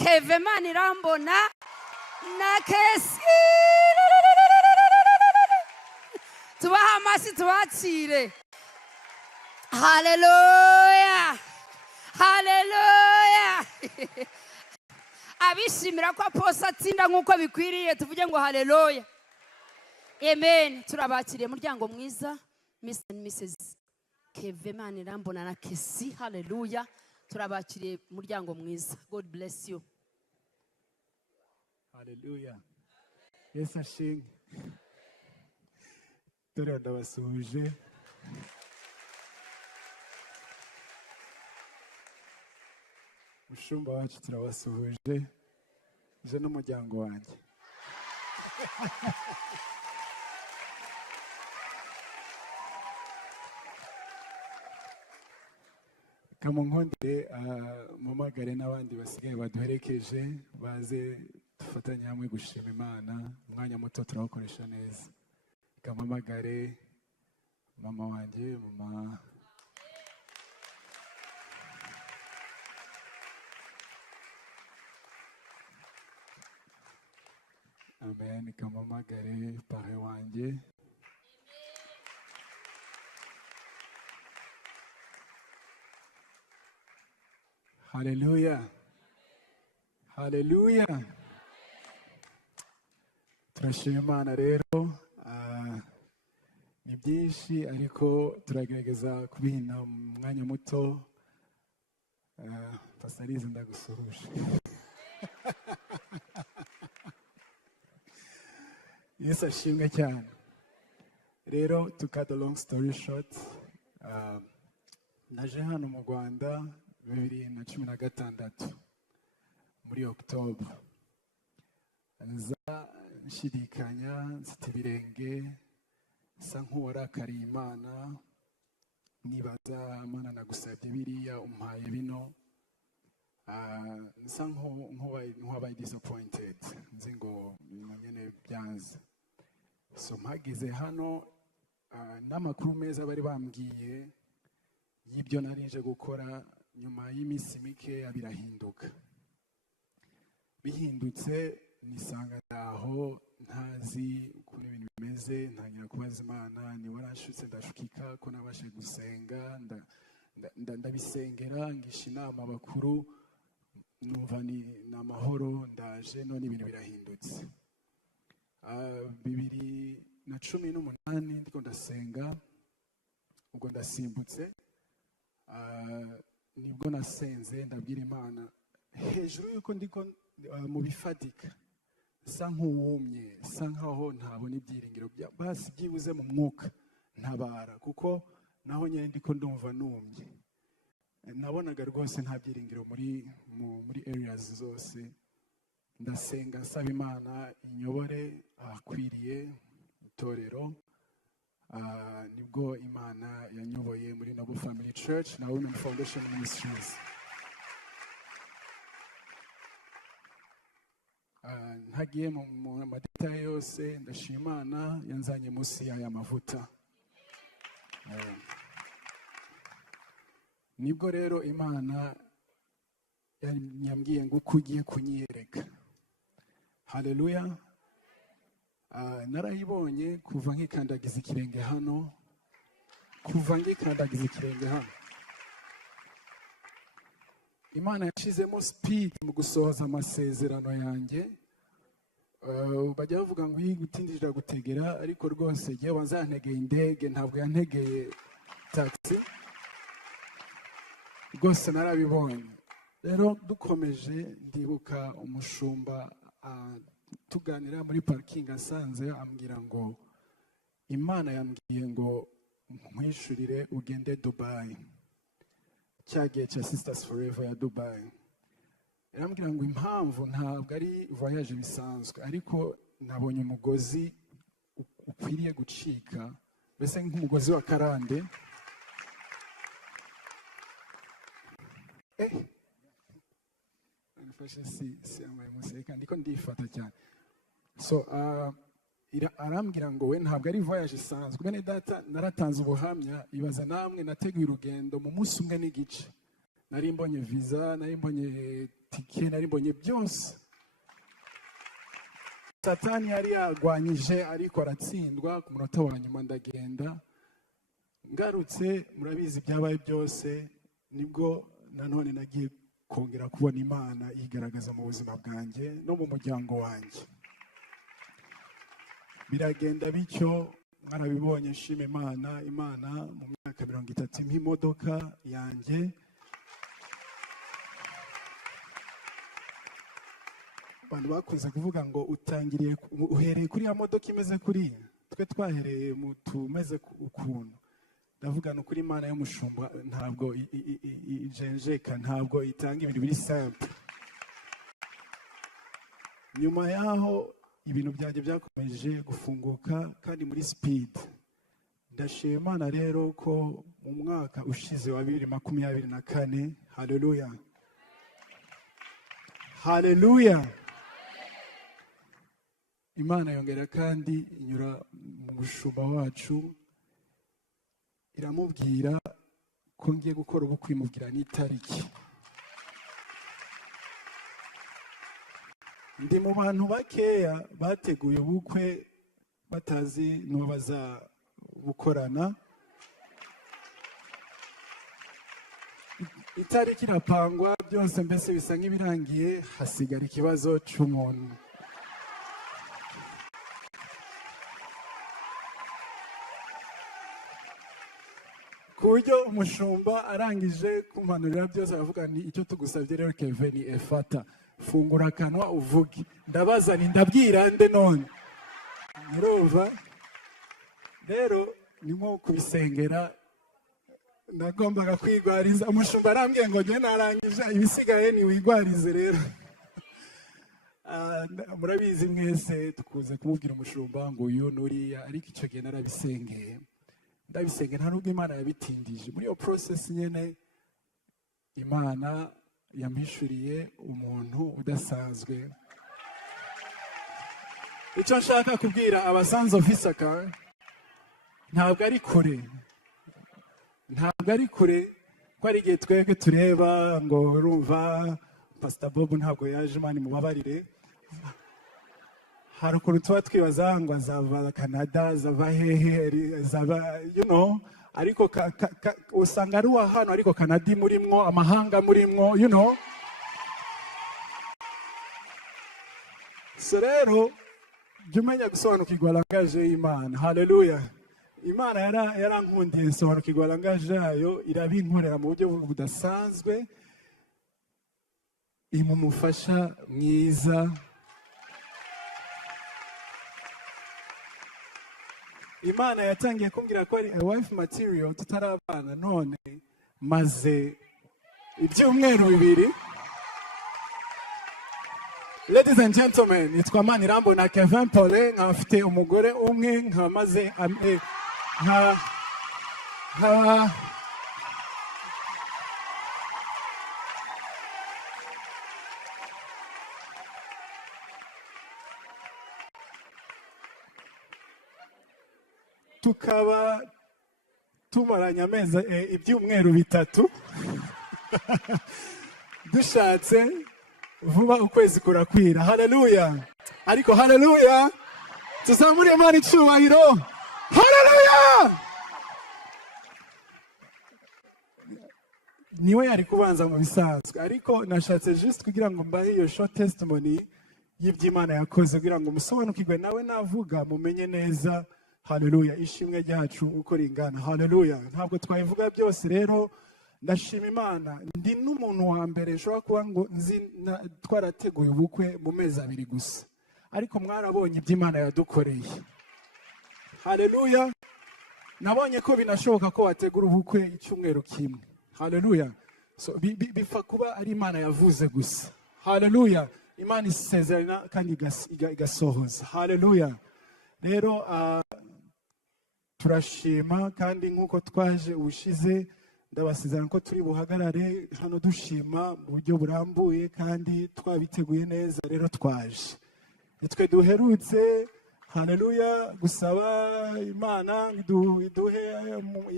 Keve Manirambona na Kesi. Tubaha amashyi tubakire. Hallelujah. Hallelujah. Abishimira ko aposa atsinda nk'uko bikwiriye tuvuge ngo hallelujah. Amen. Turabakiriye muryango mwiza Mr. and Mrs. Keve Manirambona na Kesi. Hallelujah. Turabakiriye muryango mwiza. God bless you. Hallelujah. Yes, ashimwe. Dore ndabasuhuje. Mushumba wacu turabasuhuje. Je n'umuryango wanjye. Kamunkondere mumagare n'abandi basigaye baduherekeje baze dufatanye hamwe gushima Imana. Umwanya muto turawukoresha neza. Kamamagare mama wanjye, mama Amen. Kamamagare pare wanjye. Hallelujah. Hallelujah. Turashima Imana rero. Ni byinshi ariko turagerageza kubihina mu mwanya muto. Pasarize ndagusuhuje. Yes, ashimwe cyane. Rero to cut the long story short, naje hano mu Rwanda 2016 muri October. Nza nshidikanya nzita ibirenge sa nk'uwarakariye Imana, nibaza Imana nagusabye biriya umpaye bino. Nsa nk'uwabaye disappointed, nzi ngo nyine byanze. So mpagize hano n'amakuru meza bari bambwiye y'ibyo narinje gukora, nyuma y'iminsi mike birahinduka. Bihindutse nisanga aho ntazi ukuntu ibintu bimeze, ntangira kubaza Imana, ni waranshutse ndashukika ko nabashe gusenga, ndabisengera ngisha inama bakuru, numva ni amahoro, ndaje none ibintu birahindutse. 2018 ndiko ndasenga, ubwo ndasimbutse, nibwo nasenze ndabwira Imana hejuru yuko ndiko mu bifatika, sa nk'uwumye, sa nkaho ntabona ibyiringiro basi byibuze mu mwuka ntabara, kuko naho nyine ndiko ndumva numye. Nabonaga rwose nta byiringiro muri areas zose. Ndasenga nsaba Imana inyobore akwiriye itorero. Nibwo Imana yanyoboye muri Noble Family Church na Women Foundation Ministries. Ntagiye mu madetail yose, ndashima Imana yanzanye munsi y'aya mavuta. Nibwo rero Imana yambwiye ngo kugiye kunyereka. Hallelujah. Narayibonye kuva nkikandagiza ikirenge hano, Imana yashizemo speed mu gusohoza amasezerano yanjye. Bajya bavuga ngo gutindira gutegera, ariko rwose giye wanzantegeye indege, ntabwo yantegeye taxi. Rwose narabibonye. Rero dukomeje, ndibuka umushumba tuganira muri parking asanze ambwira ngo Imana yambwiye ngo nkwishurire ugende Dubai, cyagiye cya Sisters Forever ya Dubai. Yarambwira ngo impamvu ntabwo ari voyage bisanzwe, ariko nabonye umugozi ukwiriye gucika, mbese nk'umugozi wa karande. Si ambaye museka ndiko ndifata cyane. So arambwira ngo we ntabwo ari voyage isanzwe. Bene data naratanze ubuhamya, ibaza namwe nateguye urugendo mu munsi umwe n'igice. nari mbonye visa, nari mbonye tike, nari mbonye byose. Satani yari yagwanyije ariko aratsindwa. Ku munota wa nyuma ndagenda, ngarutse murabizi byabaye byose, nibwo nanone nagiye kongera kubona Imana yigaragaza mu buzima bwanjye no mu muryango wanjye. Biragenda bityo, mwarabibonye, nshima Imana mu myaka 30 impa imodoka yanjye. Abantu bakunze kuvuga ngo utangiriye uhereye kuri ya modoka imeze kuri, twe twahereye mu tumeze ukuntu. Ndavuga no kuri Imana y'umushumba ntabwo ijenjeka, ntabwo itanga ibintu biri simple. Nyuma yaho ibintu byanjye byakomeje gufunguka kandi muri speed. Ndashima Imana rero ko mu mwaka ushize wa 2024, haleluya, haleluya, Imana yongera kandi inyura mu mushumba wacu, iramubwira ko ngiye gukora ubukwe, imubwira n'itariki. Ndi mu bantu bakeya bateguye ubukwe batazi n'uwo bazabukorana. Itariki irapangwa, byose mbese bisa nk'ibirangiye, hasigara ikibazo cy'umuntu. Ku buryo umushumba arangije kumanurira byose aravuga ni icyo tugusabye rero Kevin ni efata, fungura akanwa uvuge. Ndabaza ni ndabwira nde none? Murumva rero ni nko kubisengera, nagombaga kwigwariza. Umushumba arambwiye ngo njye narangije, ibisigaye ni wigwarize rero. Murabizi mwese tukuze kumubwira umushumba ngo uyu nuriya, ariko icyo gihe narabisengeye. Ndabisenge nta nubwo Imana yabitindije. Muri iyo process nyene Imana yamishuriye umuntu udasanzwe. Icyo nshaka kubwira abasanze ofisaka, ntabwo ari kure, ntabwo ari kure, ko ari igihe twebwe tureba ngo urumva Pastor Bob ntabwo yaje, Imana mubabarire. Hari ukuntu tuba twibaza ngo azava Canada, azava hehe, azava ariko usanga ari uwa hano, ariko Canada murimwo, amahanga murimwo, So rero jya umenya gusobanukirwa langaje y'Imana. Haleluya. Imana yarankundiye nsobanukirwa langaje yayo, irabinkorera mu buryo budasanzwe, imumufasha mwiza. Imana yatangiye kumbwira ko ari a wife material tutarabana, none maze ibyumweru 2. Ladies and gentlemen, nitwa Manirambona Kevin Paulin, nkafite umugore umwe, nkamaze tukaba tumaranye amezi ibyumweru 3 dushatse, vuba ukwezi kurakwira. Haleluya. Ariko haleluya, tuzamure Imana icyubahiro. Haleluya. Niwe yari kubanza mu bisanzwe, ariko nashatse just kugira ngo mbahe iyo short testimony y'iby'Imana yakoze, kugira ngo musobanukirwe nawe navuga mumenye neza. Haleluya, ishimwe ryacu uko ringana. Haleluya. Ntabwo twabivuga byose rero, ndashima Imana. Ndi n'umuntu wa mbere nshobora kuba ngo twarateguye ubukwe mu mezi 2 gusa, ariko mwarabonye iby'Imana yadukoreye. Haleluya. Nabonye ko binashoboka ko wategura ubukwe icyumweru kimwe. Haleluya. So bifa kuba ari Imana yavuze gusa. Haleluya. Imana isezerana kandi igasohoza. Haleluya. Rero turashima, kandi nk'uko twaje ubushize, ndabasezerana ko turi buhagarare hano dushima mu buryo burambuye kandi twabiteguye neza. Rero twaje nitwe duherutse, haleluya, gusaba Imana iduhe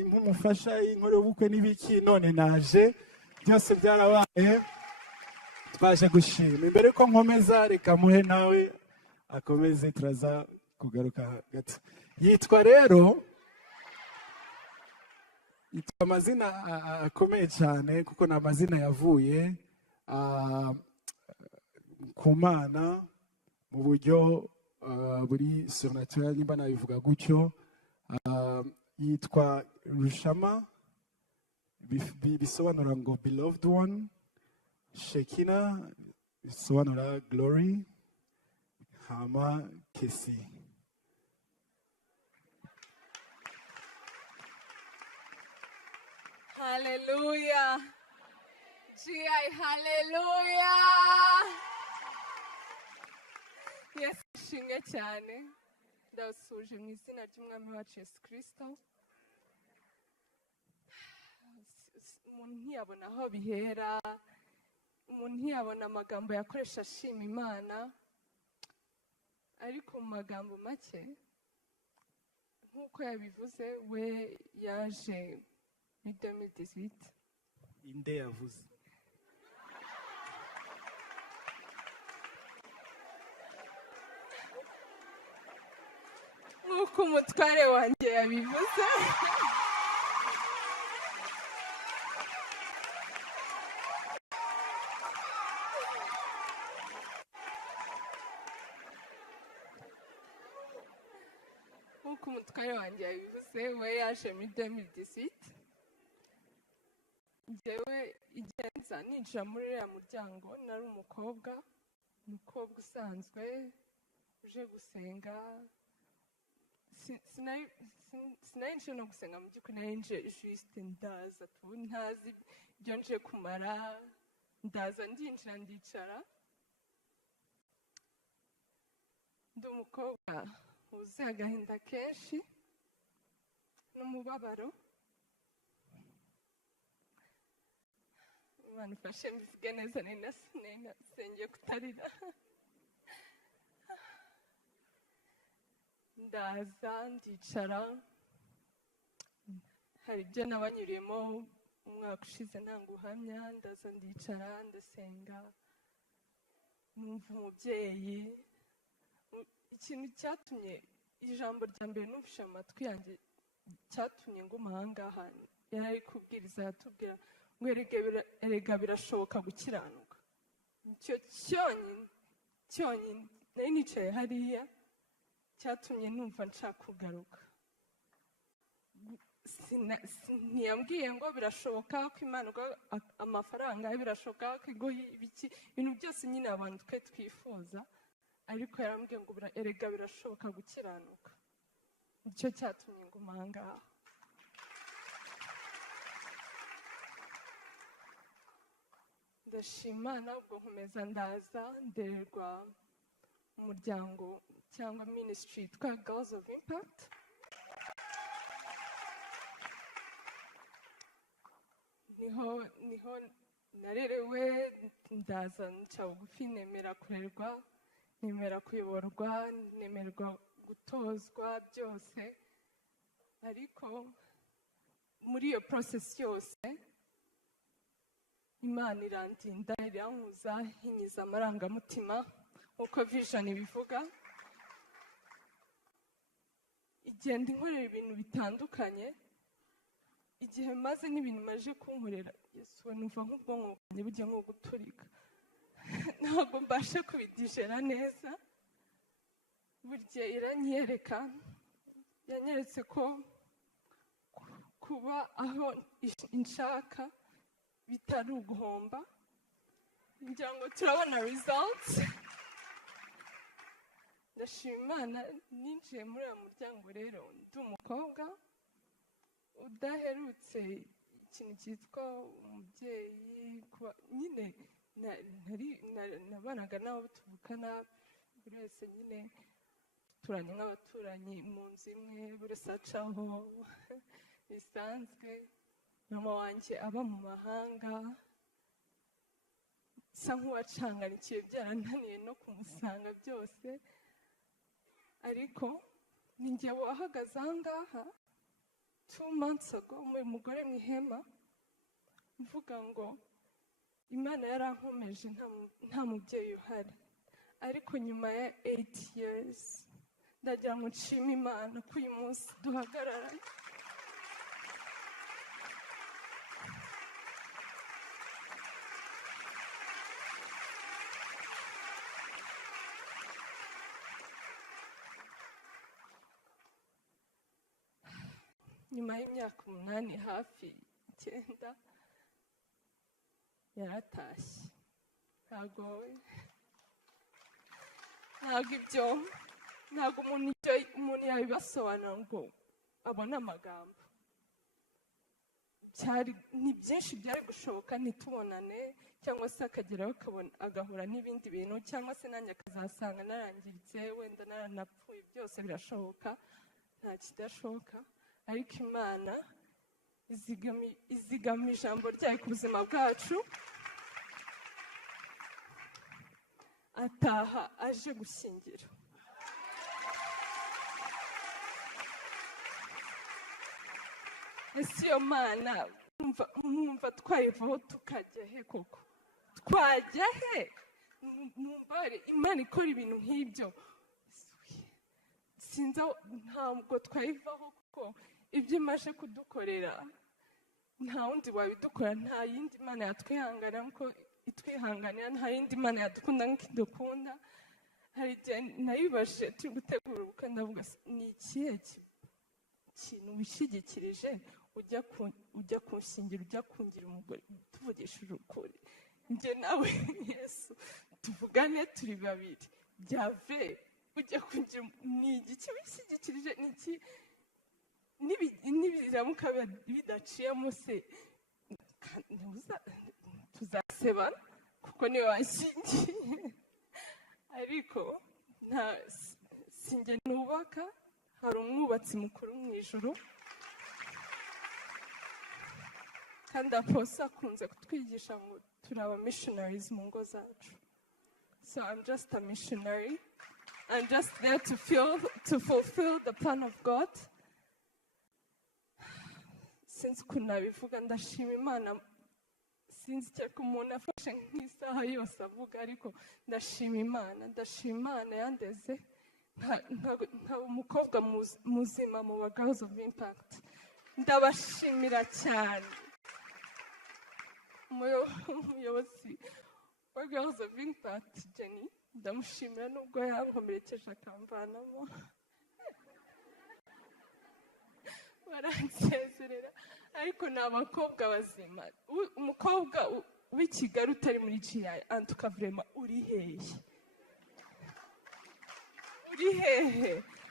nk'umufasha inkore ubukwe n'ibiki, none naje. byose byarabaye twaje gushima imbere yuko nkomeza reka muhe nawe akomeze turaza kugaruka gato yitwa rero yitwa amazina akomeye cyane kuko ni amazina yavuye ku mana mu buryo buri surnaturel nimba nabivuga gutyo yitwa Rushama bisobanura ngo beloved one Shekina bisobanura glory hama Kesi Hallelujah. GI, hallelujah. Yes, shinge cyane. Ndasuje mu izina ry'umwami wacu Yesu Kristo. Umuntu ntiyabona aho bihera. Umuntu ntiyabona amagambo yakoresha ashima Imana. Ariko mu magambo make nk'uko yabivuze we yaje muri 2018 inde yavuze nk'uko umutware wanjye yabivuze nk'uko umutware wanjye yabivuze we yaje muri 2018 njyewe igenza ninjira muri uriya muryango nari umukobwa usanzwe uje gusenga sinari nje no gusenga mu by'ukuri nari nje juste ndaza ntazi ibyo nje kumara ndaza ndinjira ndicara ndi umukobwa wuzuye agahinda kenshi n'umubabaro Imana ifashe mbivuge neza nasengeye kutarira ndaza ndicara hari ibyo nabanyuriyemo umwaka ushize ntanga ubuhamya ndaza ndicara ndasenga numva umubyeyi ikintu cyatumye ijambo rya mbere numvishe amatwi yanjye cyatumye nguma aha ngaha yari ari kubwiriza yatubwira ngo erega birashoboka gukiranuka icyo cyonyine nari nicaye hariya cyatumye numva nshaka kugaruka ntiyambwiye ngo birashoboka ko Imana amafaranga birashoboka ko iguha ibiki ibintu byose nyine abantu twe twifuza ariko yarambwiye ngo erega birashoboka gukiranuka nicyo cyatumye nguma aha ngaha ndashima nabwo nkomeza ndaza ndererwa umuryango cyangwa ministry yitwa Girls of Impact niho narerewe ndaza nca bugufi nemera kurerwa nemera kuyoborwa nemerwa gutozwa byose ariko muri iyo process yose Imana irandinda irankuza inkiza amarangamutima nk'uko vision ibivuga igenda inkorera ibintu bitandukanye igihe maze n'ibintu maje kunkorera Yesu we numva nk'ubwonko bwanjye bugiye nko guturika ntabwo mbasha kubidijera neza burya iranyereka yanyeretse ko kuba aho nshaka bitari uguhomba ngira ngo turabona results ndashima Imana ninjiye muri uyu muryango rero ndi umukobwa udaherutse ikintu cyitwa umubyeyi nyine nabanaga n'abo tuvukana buri wese nyine turanye nk'abaturanyi mu nzu imwe buri wese acaho bisanzwe mama wanjye aba mu mahanga nsa nk'uwacanganikiye byarananiye no kumusanga byose ariko ni njye wahagaze aha ngaha 2 months ago umugore mu ihema mvuga ngo imana yarankomeje nta mubyeyi uhari, ariko nyuma ya 8 years ndagira ngo nshime imana ko uyu munsi duhagararanye. nyuma y'imyaka 8 hafi 9 yaratashye. ntabwo umuntu yabibasobanura ngo abone amagambo. Ni byinshi byari gushoboka ntitubonane, cyangwa se akageraho agahura n'ibindi bintu, cyangwa se nanjye akazasanga narangiritse, wenda naranapfuye. Byose birashoboka, nta kidashoboka. Ariko imana izigama ijambo ryayo ku buzima bwacu, ataha aje gushyingira. ese iyo mana mwumva twayivaho tukajya he koko? Twajya he? Mumbare imana ikora ibintu nk'ibyo, sinzi ntabwo twayivaho, kuko ibyo imaze kudukorera nta wundi wabidukora. Nta yindi mana yatwihanganira nk'uko itwihanganira, nta yindi mana yadukunda nk'uko idukunda. Hari igihe nayibajije turi gutegura ubukwe, ndavuga ni ikihe kintu wishigikirije ujya kunshingira, ujya kungira umugore? Tuvugishije ukuri, njye nawe Yesu tuvugane turi babiri, byave ujya kungira. Ni igiki wishigikirije? Nibiramuka bidaciyemo se tuzasebana, kuko niwe wanshingiye. Ariko sinjye nubaka, hari umwubatsi mukuru mu ijuru, kandi aposa akunze kutwigisha ngo turi aba missionaries mu ngo zacu. So I'm just a missionary. I'm just there to fulfill the plan of God. Sinzi ukuntu nabivuga, ndashima Imana. Sinzi cyane umuntu afashe nk'isaha yose avuga, ariko ndashima Imana yandeze nta umukobwa muzima mu ba Girls of Impact. Ndabashimira cyane. Umuyobozi wa Girls of Impact Jenny, ndamushimira nubwo yankomerekeje akamvanamo, baransezerera. Ariko ni abakobwa bazima. Umukobwa w'i Kigali utari muri GI antuka vrema uri hehe?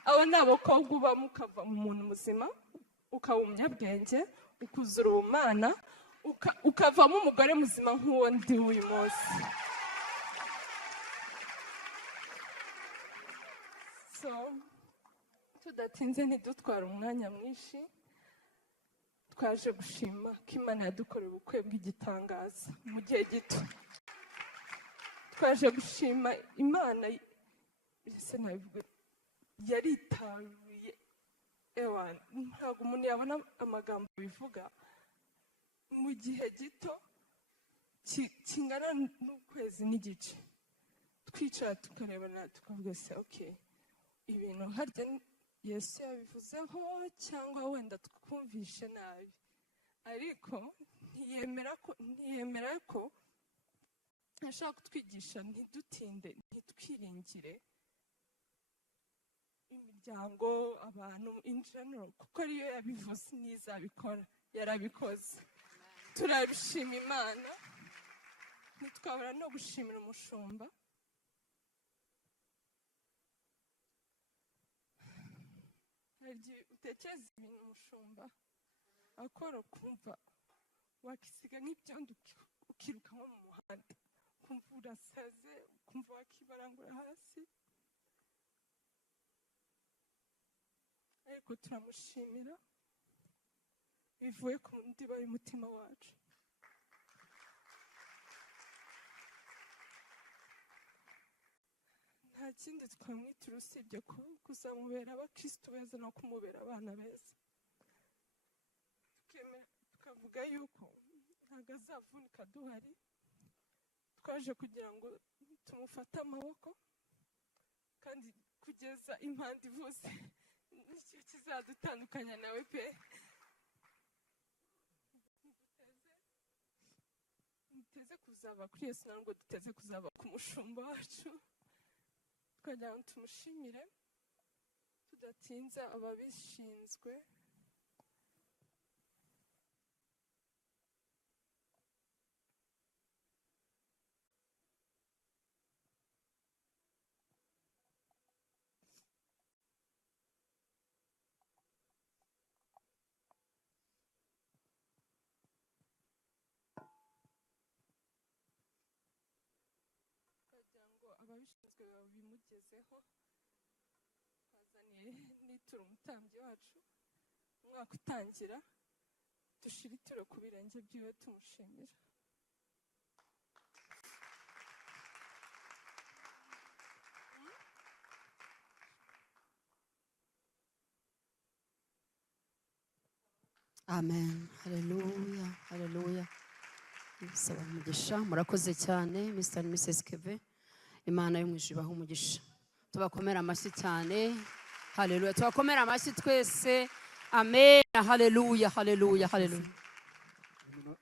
Abo ni abakobwa ubamo ukava mu muntu muzima, ukaba umunyabwenge, ukuzura ubumana, ukavamo umugore muzima nk'uwo ndi uyu munsi. So tudatinze ntidutwara umwanya mwinshi, twaje gushima ko Imana yadukoreye ubukwe bw'igitangaza mu gihe gito. Twaje gushima Imana yaritaruye. Ntabwo umuntu yabona amagambo bivuga. Mu gihe gito kingana n'ukwezi n'igice, twicara tukarebana tukavuga se okay, ibintu harya Yesu yabivuzeho cyangwa wenda twumvishe nabi. Ariko ntiyemera ko ashaka kutwigisha ntidutinde, ntitwiringire imiryango, abantu in general, kuko ariyo yabivuze n'izabikora, yarabikoze. Turabishima Imana. Ntitwabura no gushimira umushumba. Hari igihe utekereza ibintu umushumba akora, ukumva wakisiga nk'ibyondo ukiruka nko mu muhanda, ukumva urasaze, ukumva wakibarangura hasi. Ariko turamushimira bivuye ku ndiba y'umutima wacu. Nta kindi twamwitira usibye kuzamubera abakristo beza no kumubera abana beza. Tukavuga yuko ntabwo azavunika duhari, twaje kugira ngo tumufate amaboko kandi kugeza impanda ivuze nicyo kizadutandukanya nawe pe. Duteze kuzaba kuri Yesu ntabwo duteze kuzaba ku mushumba wacu. Twagira ngo tumushimire tudatinza ababishinzwe. Ababishinzwe babimugezeho bazaniye n'itura umutambyi wacu umwaka utangira dushira ituro ku birenge by'iwe tumushimira. Amen. Haleluya, haleluya. Saba umugisha, murakoze cyane Mr. and Mrs. Keve. Imana yo mwijuru ibahe umugisha. Tubakomera amashyi cyane. Haleluya. Tubakomera amashyi twese. Amen. Haleluya, haleluya, haleluya.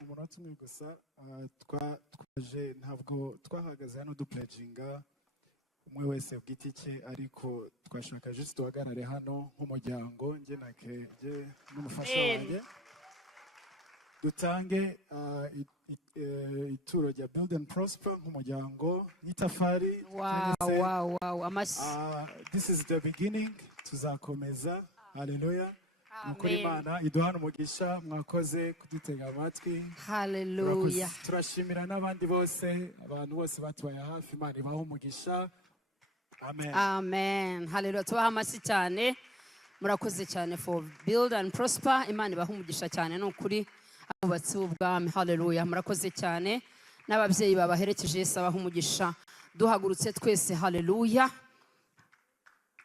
Umunota umwe gusa twaje ntabwo twahagaze hano dupledginga umwe wese bw'iti cye, ariko twashaka juste tuhagarare hano nk'umuryango njye n'umufasha wanjye dutange ituro rya Build and Prosper nk'umuryango n'itafari. Wow. This is the beginning. Tuzakomeza. Haleluya. Nukuri Imana iduhana umugisha, mwakoze kudutega amatwi. Haleluya. Turashimira n'abandi bose, abantu bose batubaye hafi. Imana ibahe umugisha. Amen. Amen. Haleluya. Tubaha amashyi cyane. Murakoze cyane for Build and Prosper. Imana ibahe umugisha cyane nukuri abubatsi b'ubwami. Haleluya. Murakoze cyane n'ababyeyi babaherekeje. Yesu abahe umugisha. Duhagurutse twese. Haleluya.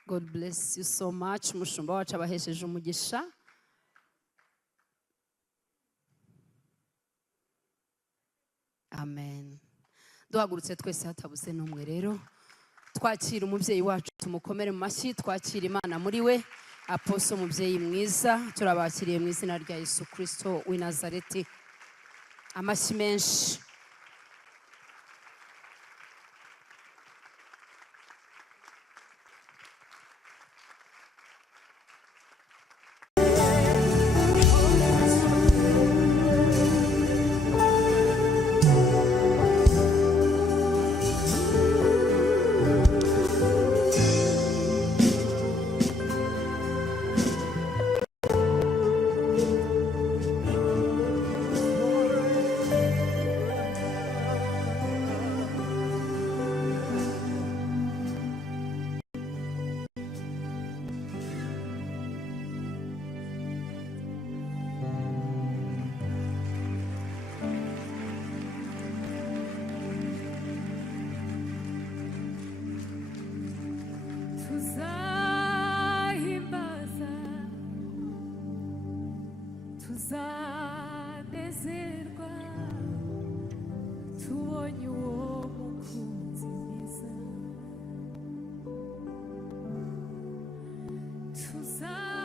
God bless you so much. Mushumba wacu abahesheje umugisha. Amen. Duhagurutse twese hatabuze n'umwe rero. Twakira umubyeyi wacu tumukomere mu mashyi. Twakira Imana muri we. Apostle umubyeyi mwiza. Turabakiriye mu izina rya Yesu Kristo w'i Nazareti. Amashyi menshi. tuzanezerwa tubonye uwo mukunzi mwiza,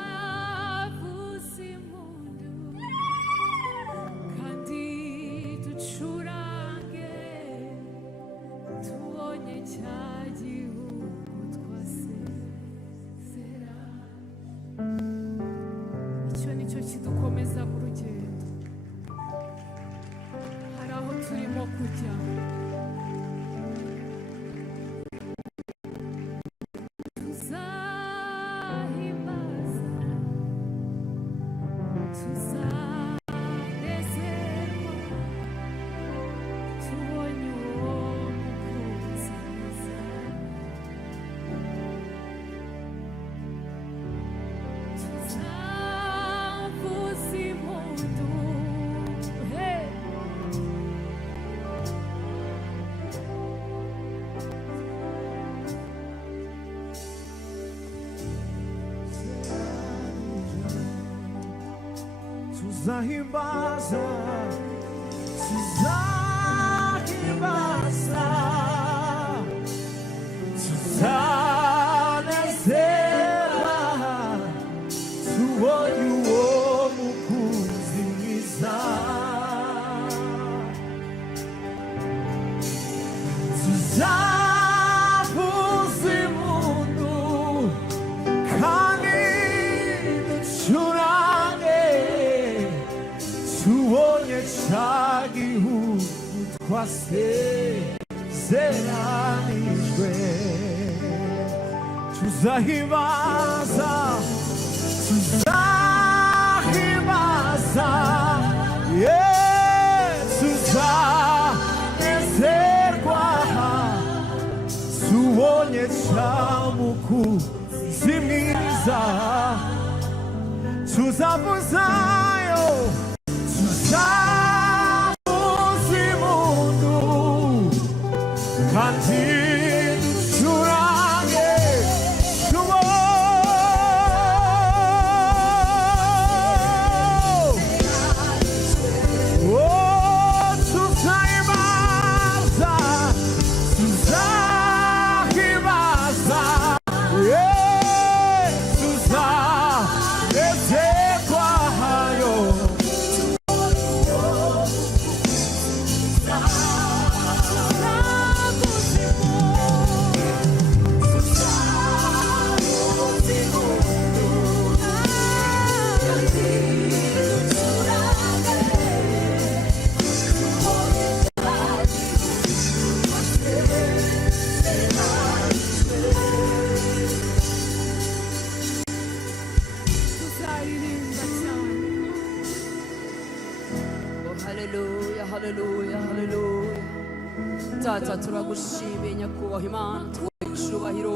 tuzavuza impundu kandi ducurange tubonye cya gihugu twasezera. Icyo ni cyo kidukomeza mu rugendo. Hari aho turimo kujya, tuzahimbaza, tuzanezerwa tubonye uwo mukunzi mwiza, tuzavuza impundu, hey. Tuzahimbaza, tuzahimbaza. tuzavuza impundu kandi ducurange tubonye ca gihugu twasezeranijwe. Tuzahimbaza, tuzahimbaza, tuzanezerwa tubonye ca mukunzi mwiza. Tuzavuzayo, tuzavuza impundu kandi ducurange tuzahimbaza, tuzahimbaza, tuzanezerwayo. tuzaririmba cyane. Oh, haleluya, haleluya, haleluya. Tata turagushimiye nyakubahwa Imana, tuguha icyubahiro.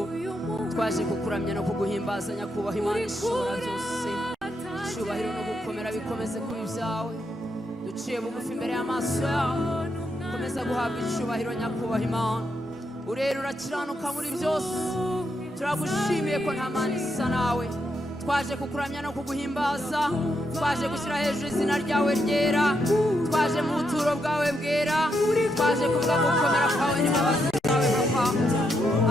Twaje kukuramya no kuguhimbaza nyakubahwa Imana ishobora byose. Icyubahiro no gukomera bikomeze kuba ibyawe. Duciye bugufi imbere y'amaso yawe, komeza guhabwa icyubahiro nyakubahwa Imana. Urera urakiranuka muri byose. Turagushimiye ko nta mana isa nawe. Twaje kukuramya no kuguhimbaza, twaje gushyira hejuru izina ryawe ryera, twaje mu buturo bwawe bwera, twaje kuvuga gukomera kwawe n'imbabazi zawe papa.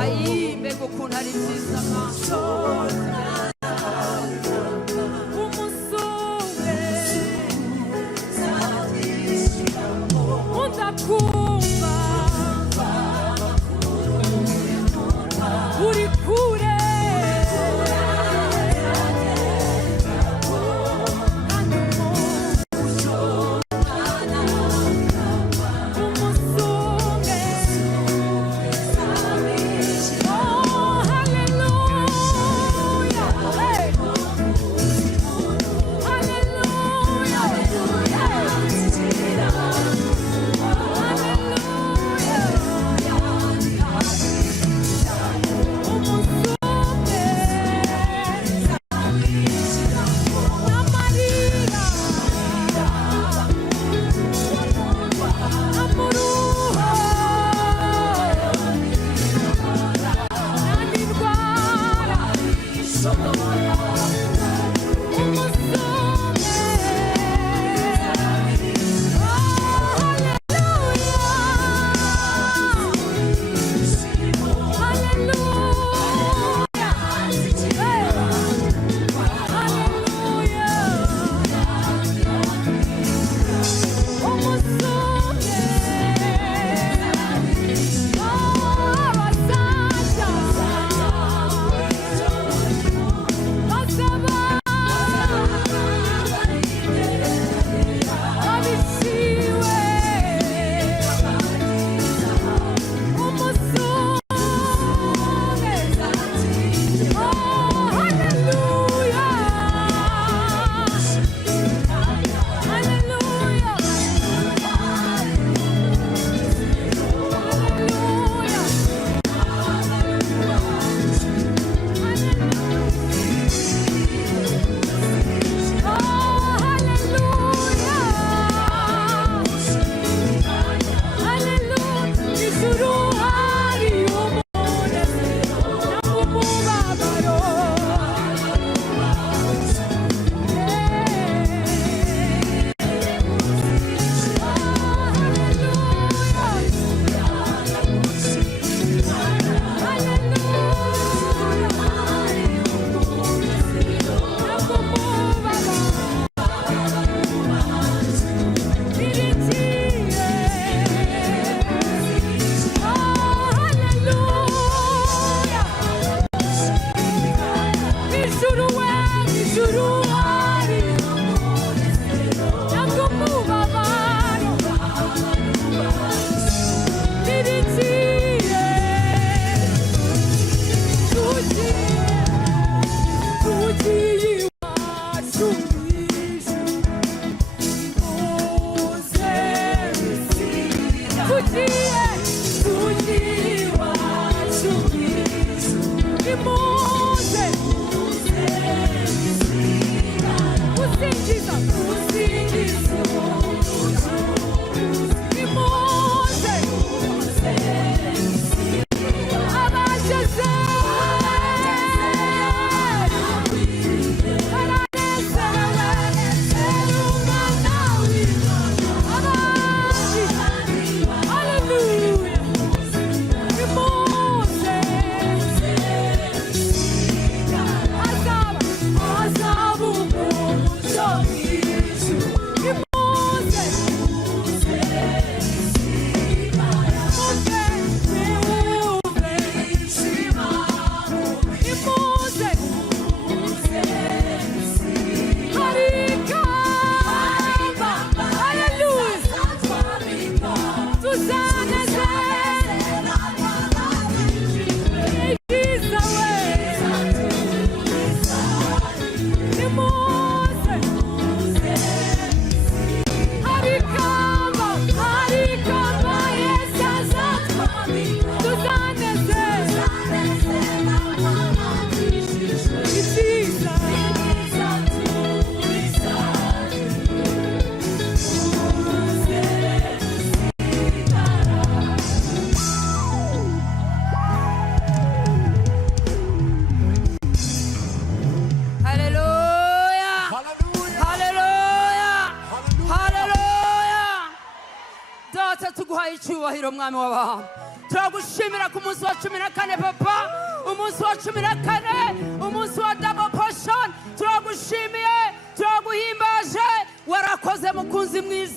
Ayi mbega ukuntu ari byiza mwana. Umusore undakumva uri kure umusore. Oh, hallelujah. haleluya haleluya haleluya. Data tuguhaye icyubahiro mwami w'abantu, turagushimira ku munsi wa 14 papa, umunsi wa 14, umunsi wa double portion. Turagushimiye, turaguhimbaje, warakoze mukunzi mwiza.